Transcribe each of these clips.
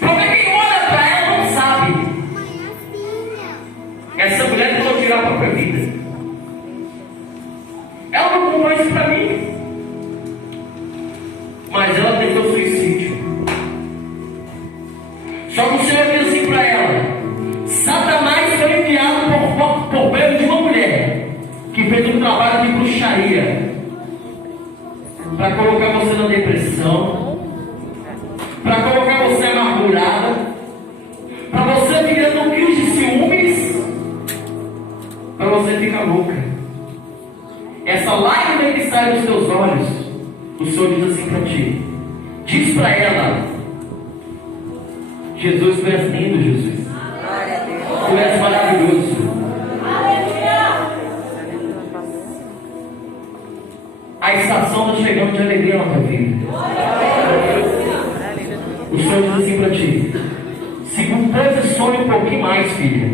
Porque quem olha para ela não sabe. Essa mulher tentou tirar a própria vida. Ela não comprou isso para mim. Mas ela tentou suicídio. Só que o Senhor disse assim para ela: Satanás foi enviado por meio de uma mulher que fez um trabalho de bruxaria para colocar você na depressão, para colocar você amargurada, para você viver num crise de ciúmes, para você ficar louca. Essa lágrima que sai dos teus olhos, o Senhor diz assim para ti: diz para ela: Jesus, tu és lindo, Jesus. Tu és maravilhoso. A estação está chegando de alegria na tua vida. O Senhor diz assim para ti: se posicione um pouquinho mais, filha.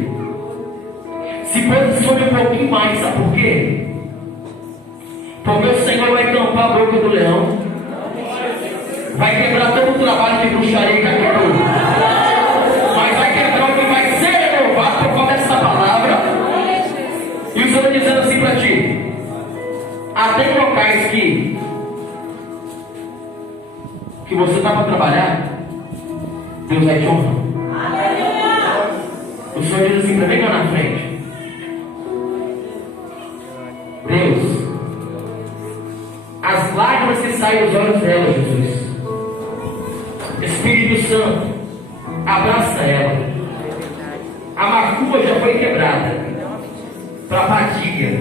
Se posicione um pouquinho mais, sabe por quê? Porque o Senhor vai tampar a boca do leão, vai quebrar todo o trabalho de bruxaria que quebrou, mas vai quebrar o que vai ser renovado por causa dessa palavra. E o Senhor está dizendo assim para ti: até em locais que você está para trabalhar, Deus vai te honrar. O Senhor diz assim para mim lá na frente: Deus, as lágrimas que saem dos olhos dela, Jesus, Espírito Santo, abraça ela. A macumba já foi quebrada. Para a fadiga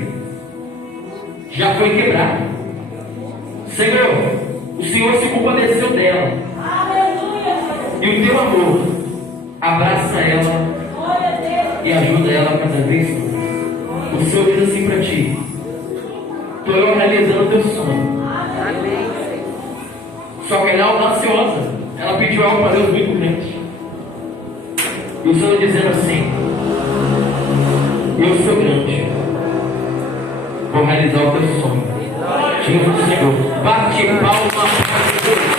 já foi quebrada. Senhor, o Senhor se compadeceu dela. E o teu amor abraça ela e ajuda ela cada vez mais. O Senhor diz assim para ti: estou eu realizando o teu sonho. Só que ela é audaciosa. Ela pediu algo para Deus muito grande. E o Senhor dizendo assim: eu sou grande, vou realizar o teu sonho. Diga para o Senhor: bate palma para Deus.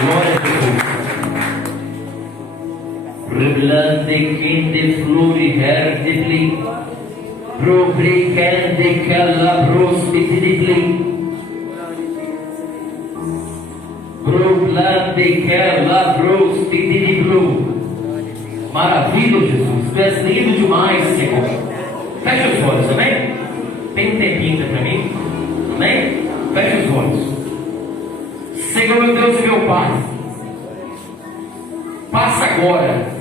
Glória a Deus. Reblande quente flori herdibli, probricande calabros pitidibli, problande calabros pitidiblu. Maravilha, Jesus, tu és lindo demais, Senhor. Feche os olhos, amém? Tem um tempinho para mim, amém? Feche os olhos. Senhor, meu Deus e meu Pai, passa agora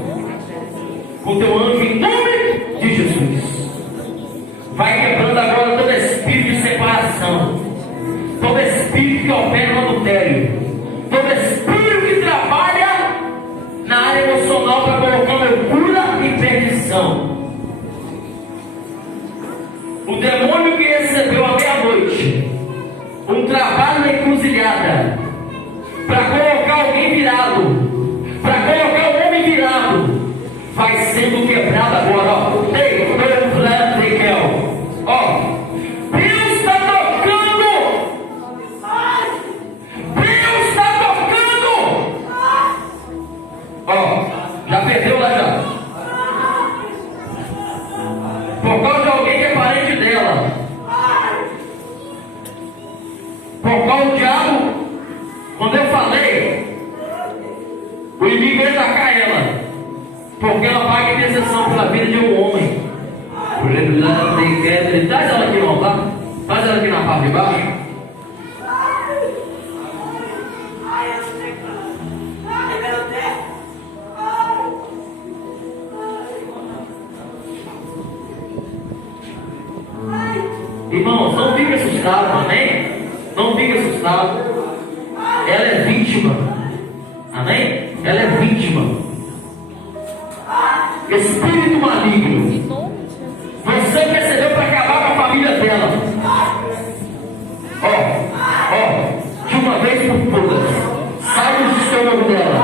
com teu anjo em nome de Jesus. Vai quebrando agora todo espírito de separação, todo espírito que opera no adultério, todo espírito que trabalha na área emocional para colocar loucura e perdição. O demônio que recebeu à meia-noite um trabalho na encruzilhada para colocar alguém virado, para colocar o homem virado, vai sendo quebrado agora, ó. Ó, Deus está tocando. Deus está tocando. Ó, já perdeu lá já. Por causa de alguém que é parente dela. Por causa do diabo, quando eu falei, o inimigo veio atacar ela, porque ela paga intercessão pela vida de um homem. Traz ela aqui, irmão, tá? Traz ela aqui na parte de baixo. Irmãos, não fique assustado, amém? Não fique assustado. Ela é vítima, amém? Ela é vítima. Espírito maligno, você recebeu para acabar com a família dela. Ó, de uma vez por todas, sai do estômago dela.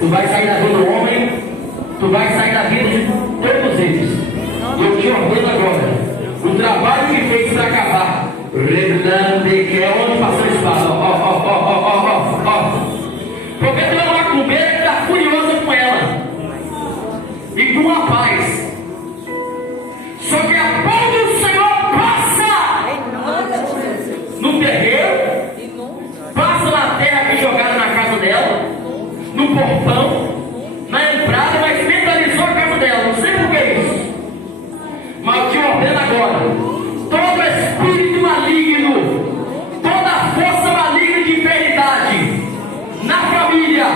Tu vai sair da vida do homem, tu vai sair da vida de todos eles. Eu te ordeno agora. O trabalho que fez para acabar. Que é onde passou a espada. Porque tem uma macumbeira que está furiosa com ela. E com o rapaz. Só que a mão do Senhor passa no terreiro, passa na terra que jogaram na casa dela, no portão, na entrada, mas mentalizou a casa dela. Não sei por que isso. Mas eu te ordeno agora: todo espírito maligno, toda força maligna de enfermidade na família,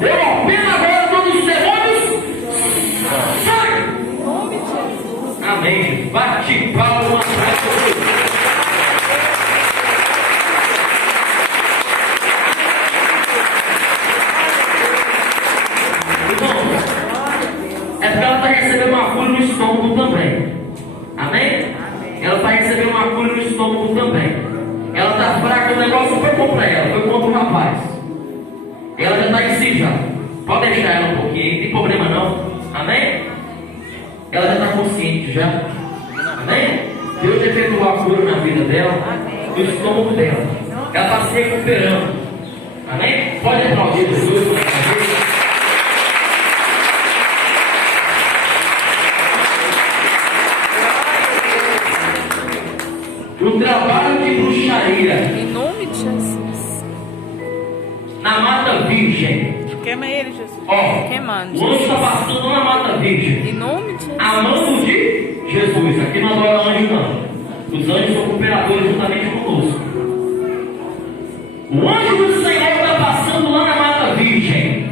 eu ordeno agora todos os demônios, sai! Amém. Bate palma atrás do Deus. É porque ela está recebendo uma cura no estômago também. Amém? Ela está recebendo uma cura no estômago também. Ela está fraca, o negócio foi contra ela, foi contra o rapaz. Ela já está em si já. Pode deixar ela um pouquinho, não tem problema não. Amém? Ela já está consciente já. Amém? Deus efetuou a cura na vida dela, no estômago dela. Ela está se recuperando. Amém? Pode aplaudir Jesus por essa vida. O trabalho de bruxaria. Em nome de Jesus. Na Mata Virgem. Queima ele, Jesus. Ó, queimando. O anjo está passando na Mata Virgem. Em nome de Jesus. Amando de Jesus. Aqui não adora anjo, não. Os anjos são cooperadores juntamente conosco. O anjo do Senhor está passando lá na Mata Virgem.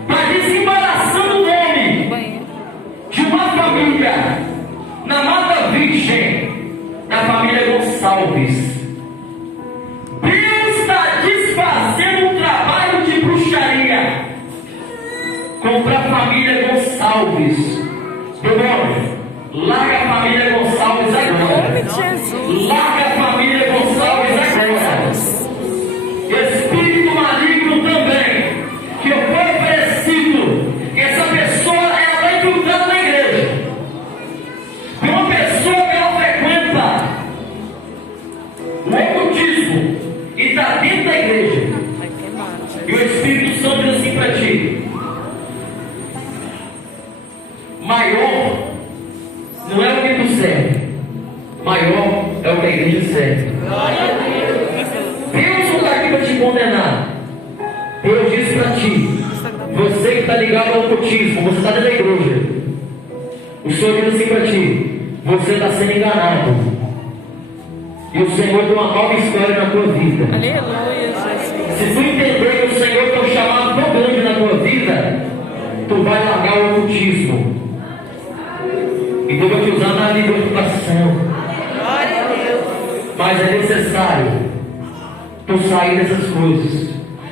Está desembaraçando o nome de uma família na Mata Virgem. Da família Gonçalves. Deus está desfazendo um trabalho de bruxaria contra a família Gonçalves. Demônio, larga a família Gonçalves agora. Larga a família Gonçalves agora. Espírito maligno também, que eu foi oferecido. Essa pessoa ela vai infiltrada na igreja. Uma pessoa que ela frequenta o ocultismo e está dentro da igreja. E o Espírito Santo diz assim para ti: maior não é o que tu serve, maior é o que a igreja serve. Deus não está aqui para te condenar. Deus diz para ti: você que está ligado ao ocultismo, você está dentro da igreja. O Senhor diz assim para ti: você está sendo enganado. E o Senhor tem uma nova história na tua vida. Aleluia, Jesus. Se tu entender que o Senhor tem um chamado tão grande na tua vida, tu vai largar o ocultismo. E tu vai te usar na libertação. Glória a Deus. Mas é necessário tu sair dessas coisas.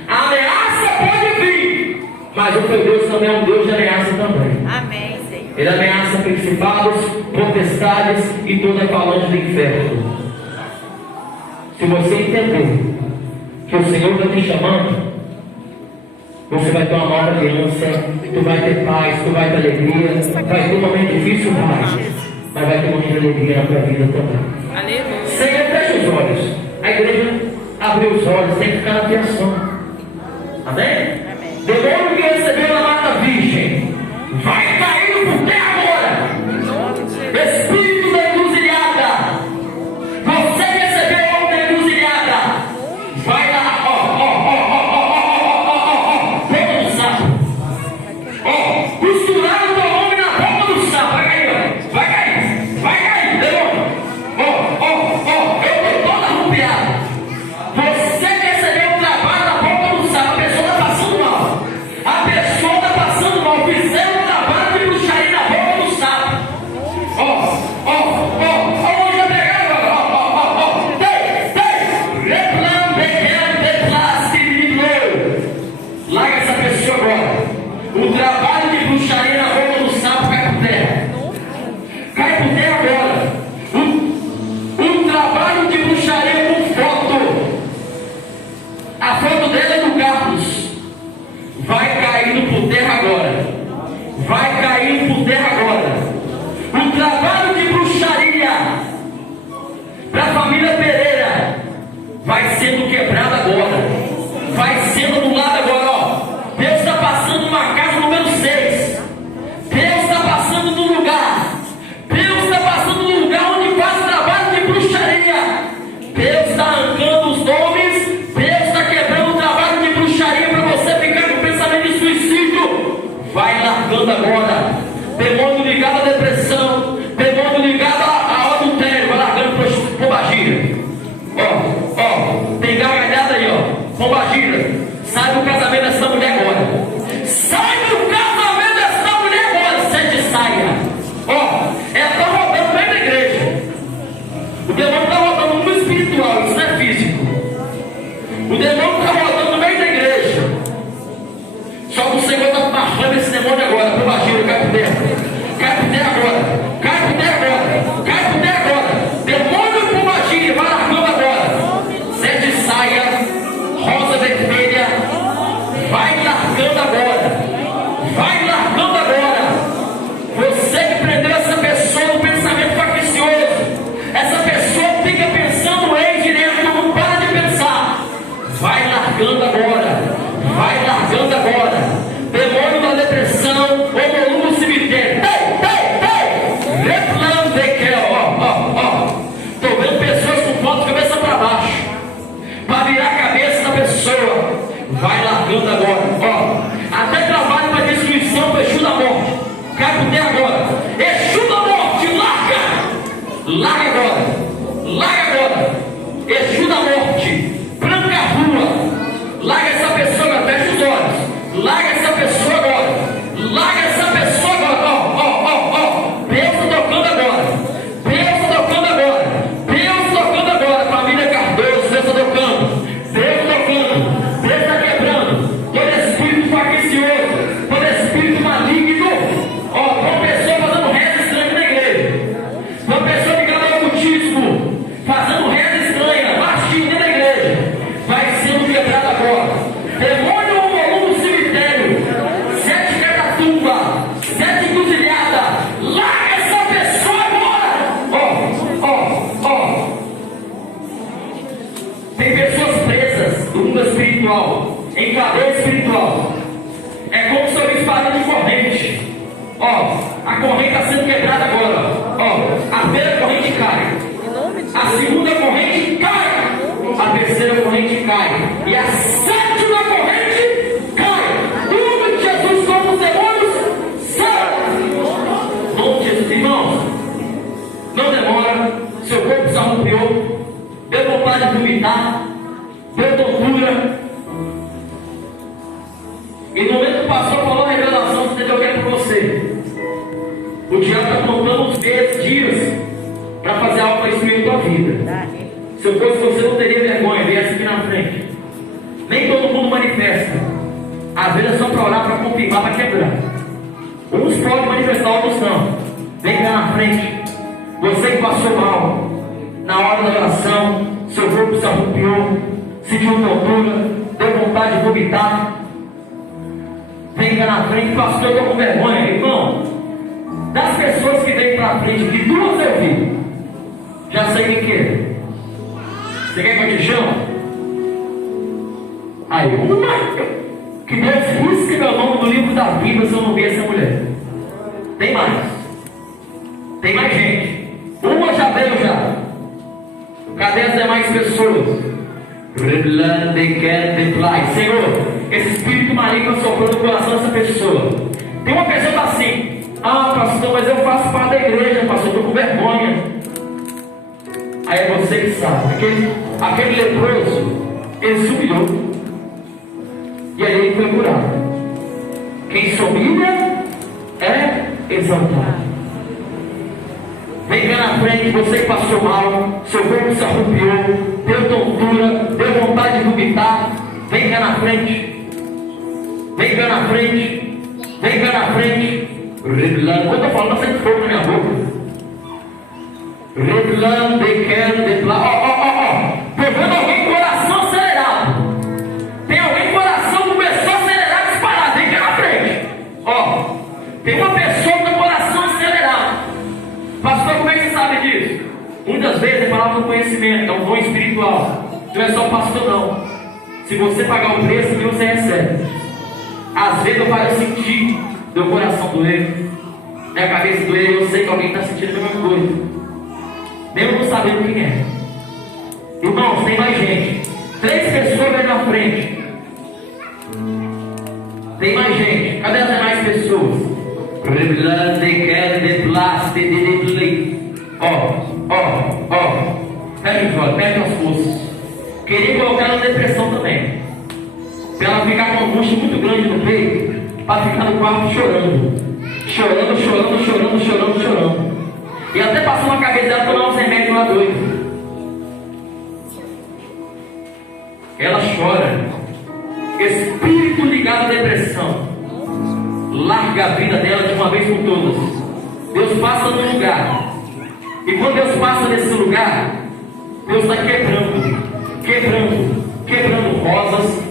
A ameaça pode vir, mas o teu Deus também é um Deus de ameaça também. Amém, Senhor. Ele ameaça principados, potestades e toda a falange do inferno. Se você entender que o Senhor está te chamando, você vai ter uma nova aliança, tu vai ter paz, tu vai ter alegria, vai ter um momento difícil, mas vai ter um momento de alegria na tua vida também. Aleluia. Senhor, fecha os olhos. A igreja abriu os olhos, tem que ficar na criação. Amém? Demônio que recebeu na Mata Virgem, vai caindo por terra agora. Espírito da encruzilhada, você que recebeu a da encruzilhada, vai lá, boca do sapo. Costurar o teu nome na boca do sapo. Vai cair, vai cair, vai cair, demônio. Eu estou toda arrupiada. Você que recebeu o trabalho na boca do sapo, a pessoa está passando mal. A pessoa largando agora. Demônio ligado à depressão, demônio ligado ao adultério, vai largando pombagira. Tem gargalhada aí, pombagira. Sai do casamento dessa mulher agora. Sai do casamento dessa mulher agora. Sete saia. Ela está rodando bem na igreja. O demônio está rodando no espiritual, isso não é físico. O demônio está rodando no meio da igreja. Só que o Senhor está marcando esse demônio agora. Pombagira, cai por terra. Cai por terra agora. Cai por terra agora. Cai por terra agora. Demônio pombagira, vai largando agora. Sete saia, rosa vermelha. Vai largando agora. Vai largando agora. Você que prendeu essa pessoa no pensamento faccioso. Essa pessoa fica pensando em direto, não para de pensar. Vai largando agora. Vai largando agora. Demônio da depressão, ou no cemitério. Replante que Estou vendo pessoas com foto de cabeça para baixo. Para virar a cabeça da pessoa. Vai largando agora. Até trabalho para destruição do Exu da morte. Cai por terra agora. Exu da morte, larga! Larga agora. Larga agora. Exu da morte. Branca rua. Larga essa pessoa agora. Fecha os olhos. Larga essa pessoa agora. Larga essa pessoa agora. Deus está tocando agora. Deus está tocando agora. Deus está tocando agora. Família Cardoso, Deus está tocando. Deus tocando. Deus está quebrando. Todo espírito faccioso. Todo espírito maligno. Uma pessoa fazendo reza estranha na igreja. Uma pessoa ligada ao ocultismo. Fazendo reza estranha. Baixinho na igreja. Vai sendo quebrado agora. Demônio ou volume do cemitério. Sete catatumba. Sete encruzilhada. Larga essa pessoa agora. Tem pessoas presas no mundo espiritual, em cadeia espiritual. É como se eu me disparando de corrente. A corrente está sendo quebrada agora. A primeira corrente cai. A segunda corrente cai. A terceira corrente cai. E a sétima corrente cai. Em nome de Jesus, todos os demônios saem. Em nome de Jesus, irmãos, não demora. Seu corpo se arrupiou. Deu vontade de vomitar. Deu tortura. E no momento que o pastor falou a revelação, você entendeu o que é para você. O diabo está contando os dias para fazer algo para destruir a tua vida. Se eu fosse você, não teria vergonha, viesse aqui na frente. Nem todo mundo manifesta. Às vezes é só para orar, para confirmar, para quebrar. Uns podem manifestar, outros não. Vem cá na frente. Você que passou mal na hora da oração, seu corpo se arrupiou, sentiu tortura, deu vontade de vomitar. Vem cá na frente, pastor, eu estou com vergonha, irmão. Das pessoas que vêm para frente, que duas eu vi, já sei quem que é. Você quer que eu te chame? Aí, uma que Deus risque meu nome no livro da Bíblia se eu não ver essa mulher. Tem mais. Tem mais gente. Uma já veio já. Cadê as demais pessoas? Senhor, esse espírito maligno soprou no coração dessa pessoa. Tem uma pessoa que está assim: pastor, mas eu faço parte da igreja, pastor, estou com vergonha. Aí é você que sabe. Aquele leproso, ele se humilhou. E aí ele foi curado. Quem se humilha é exaltado. Vem cá na frente, você que passou mal, seu corpo se arrupiou, deu tortura, deu vontade de vomitar. Vem cá na frente. Vem cá na frente. Vem cá na frente. Quando eu tô falando, sai fogo na minha boca. Replando, de plá. Tô vendo alguém com coração acelerado. Tem alguém com coração começou a acelerar disparado. Vem cá na frente. Tem uma pessoa com coração acelerado. Pastor, como é que você sabe disso? Muitas vezes é palavra do conhecimento, é um dom espiritual. Não é só pastor, não. Se você pagar o preço, Deus você recebe. Às vezes eu paro sentir meu coração doer, minha cabeça doer, eu sei que alguém está sentindo a mesma coisa. Mesmo não sabendo quem é. Irmãos, tem mais gente. 3 pessoas aí na frente. Tem mais gente. Cadê as demais pessoas? Pede os olhos, pede as forças. Queria colocar ela na depressão também. Para ela ficar com uma angústia muito grande no peito, para ficar no quarto chorando. Chorando. E até passou na cabeça dela tomar uns remédios lá doido. Ela chora. Espírito ligado à depressão. Larga a vida dela de uma vez por todas. Deus passa no lugar. E quando Deus passa nesse lugar, Deus está quebrando rosas,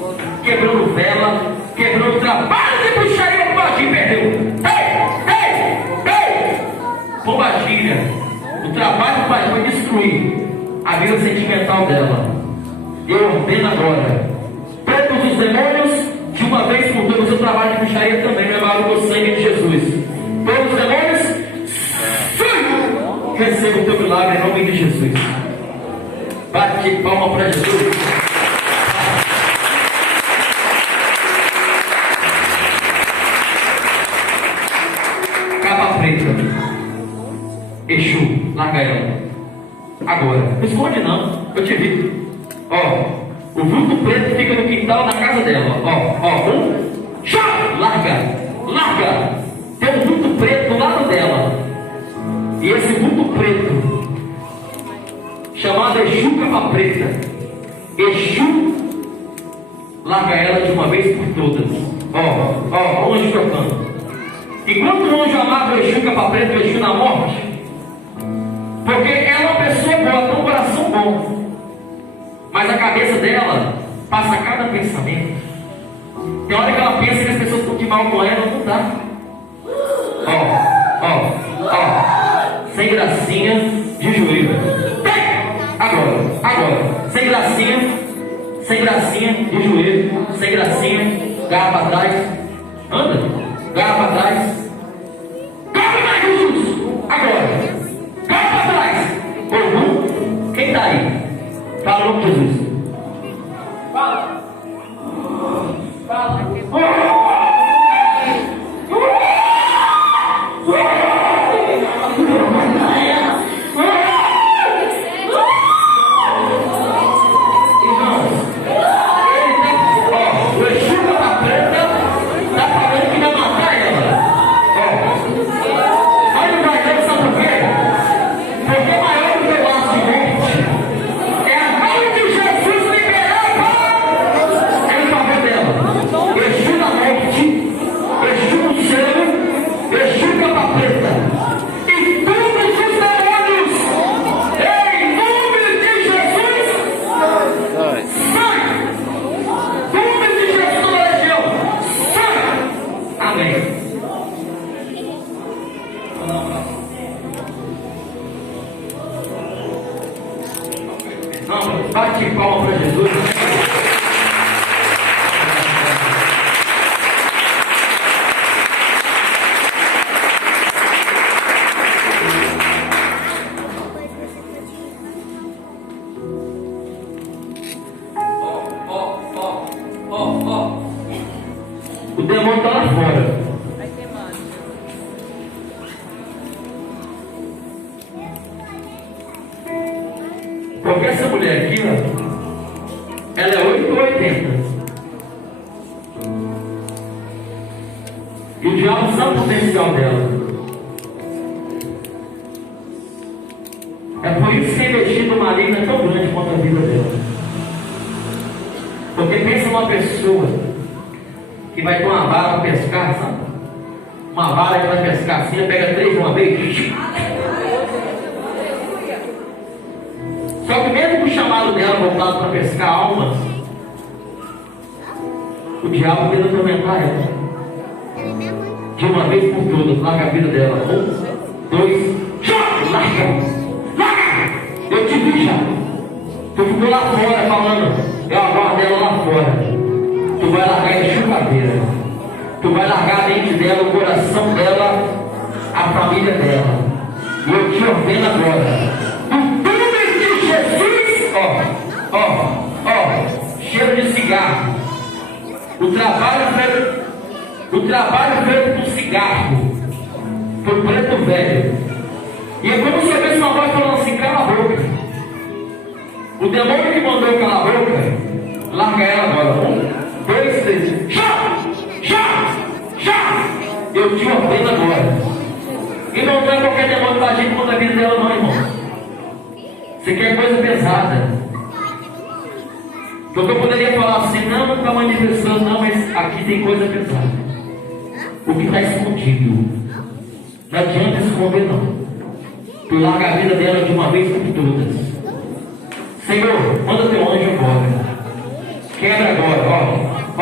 quebrando vela, quebrando trabalho de bruxaria. Pombadilha perdeu. Pombadilha. O trabalho vai destruir a vida sentimental dela. Eu ordeno agora todos os demônios de uma vez por todas. O trabalho de bruxaria também levaram com o sangue de Jesus. Todos os demônios, receba o teu milagre em nome de Jesus. Bate palma para Jesus. Capa preta. Exu, larga ela. Agora, não esconde não, eu te vi. O vulto preto fica no quintal da casa dela. Larga. Tem um vulto preto do lado dela. E esse vulto preto, chamado Exu Capa Preta, Exu, larga ela de uma vez por todas. O anjo tocando. Enquanto o anjo amarra o Exu Capa Preta, o Exu na morte, porque ela é uma pessoa boa, tem um coração bom, mas a cabeça dela passa cada pensamento. Tem hora que ela pensa que as pessoas estão de mal com ela, não dá. Sem gracinha de joelho. Agora. Sem gracinha de joelho. Sem gracinha. Garra para trás. Anda. Garra para trás. Garra para trás, Jesus. Agora. Garra para trás. Quem está aí? Fala o nome de Jesus. Fala. Bate palma para Jesus. O demônio está lá fora. Porque essa mulher aqui, ela é 8 ou 80. E o diabo sabe o potencial dela. É por isso que a investida maligna é tão grande quanto a vida dela. Porque pensa numa pessoa que vai com uma vara para pescar, sabe? Uma vara que vai pescar assim, pega 3 de uma vez. Só que mesmo com o chamado dela voltado para pescar almas, o diabo tenta atormentar ela. De uma vez por todas, larga a vida dela. 1, 2, larga! Eu te vi já. Tu ficou lá fora falando, eu aguardo ela lá fora. Tu vai largar a enxugadeira. Tu vai largar a mente dela, o coração dela, a família dela. E eu te ordeno agora. Jesus, cheiro de cigarro. O trabalho feito com cigarro. Pro preto velho. E é como se eu ouvisse uma voz falando assim: cala a boca. O demônio que mandou calar a boca, larga ela agora. 1, 2, 3. Já! Eu te ordeno agora. E não é qualquer demônio que a gente manda a vida dela, não, irmão. Você quer coisa pesada. Porque eu poderia falar assim: não está manifestando, não, mas aqui tem coisa pesada. O que está escondido. Não adianta esconder, não. Tu larga a vida dela de uma vez por todas. Senhor, manda teu anjo agora. Quebra agora, ó.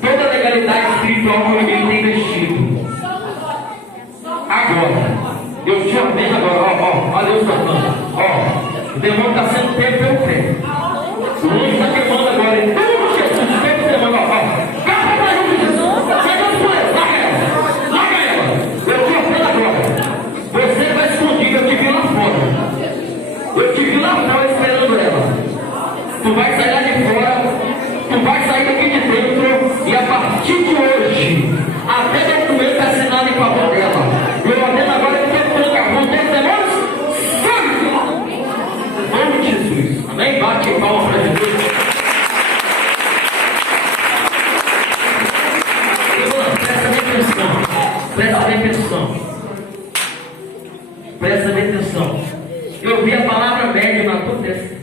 Toda a legalidade espiritual que o inimigo tem vestido. Agora. Eu te ordeno agora, ó. Olha Deus falando. O demônio está sendo pego pelo pé. O anjo está queimando agora. Em nome de Jesus, pega o demônio, ó. Capa para Jesus, Jesus. Pega as coisas, larga ela. Eu te ordeno agora. Você vai escondido, eu te vi lá fora. Eu te vi lá fora esperando ela. Tu vai sair lá de fora. Tu vai sair daqui de dentro. E a partir de hoje, até documento assinado em favor dela. Eu ordeno agora que você tranca a mão dos demônios. Sai! Em nome de Jesus. Amém? Bate palma para Jesus. Presta bem atenção. Eu vi a palavra média na tua testa.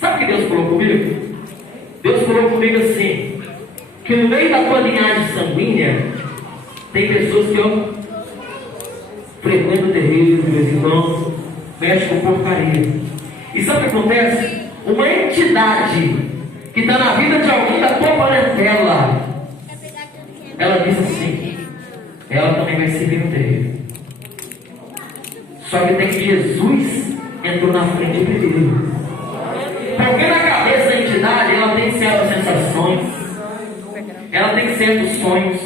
Sabe o que Deus falou comigo? Deus falou comigo assim: que no meio da tua linhagem sanguínea tem pessoas que frequentam o terreiro de vez em quando, mexe com porcaria. E sabe o que acontece? Uma entidade que está na vida de alguém da tua parentela, ela diz assim: ela também vai servir no terreiro. Só que tem que Jesus entrou na frente primeiro. Porque na cabeça da entidade ela tem certas sensações, ela tem certos sonhos,